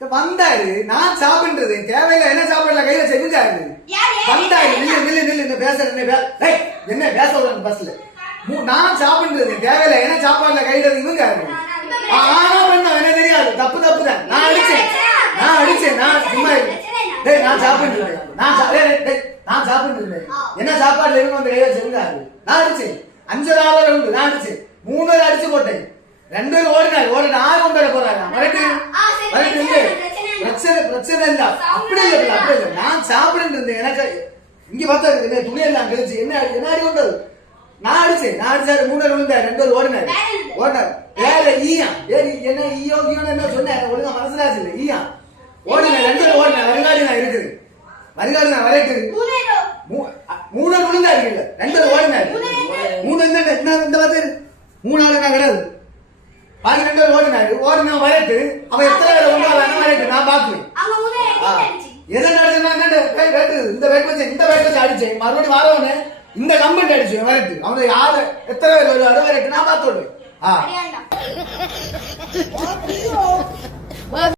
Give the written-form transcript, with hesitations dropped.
வந்தாரு நான் சாப்பிடுறது தேவையில்ல என்ன சாப்பிடல கையில செஞ்சாரு வந்தாரு நில்லு பேசுறேன் என்ன பேச விடுறது பஸ்ல நான் சாப்பிடுறது தேவையில்ல என்ன சாப்பாடுல கையில இவங்க ஆனா பண்ண என்ன தெரியாது தப்பு தான் நான் அடிச்சேன் நான் சும்மா நான் சாப்பிடுறேன் நான் சாப்பிடுறேன் என்ன சாப்பாடுல இவங்க வந்து கையில செஞ்சாரு நான் அடிச்சேன் 5 ஆள் உண்டு நான் அடிச்சேன் 3 பேர் அடிச்சு போட்டேன் 2 பேர் ஓடினாரு 6 கொண்டு வர போறாங்க பிரச்சனை இல்ல அப்படி இல்ல நான் சாப்பிட்டு இருந்தேன் எனக்கு இங்க பார்த்தா துணியெல்லாம் கழிச்சு என்ன அடி கொண்டது நான் அடிச்சேன் 3 பேர் விழுந்தாரு 2 பேர் ஓடினாரு வேற என்ன என்ன சொன்னேன் ஒழுங்கா மனசுலாச்சு இல்ல ஈயா ஓடின 2 பேர் ஓடின வருகாடி நான் இருக்குது வருகாடி நான் வரைக்குது 3 பேர் விழுந்தாரு இல்ல 2 பேர் ஓடினாரு 3 இந்த பார்த்து 3 ஆளு நான் கிடையாது பாக்கி 2 பேர் ஓடினா வரட்டு அவன் எத்தனை பேர் ஒன்றாலும் வரட்டு நான் பாக்குவேன் எதை நடச்சுன்னா இந்த பேட் வச்சு அடிச்சேன் மறுபடியும் வரவனே இந்த கம்பெனி அடிச்சேன் வரட்டு அவனுடைய யாரு எத்தனை பேர் வரட்டு நான் பார்த்து விடுவேன்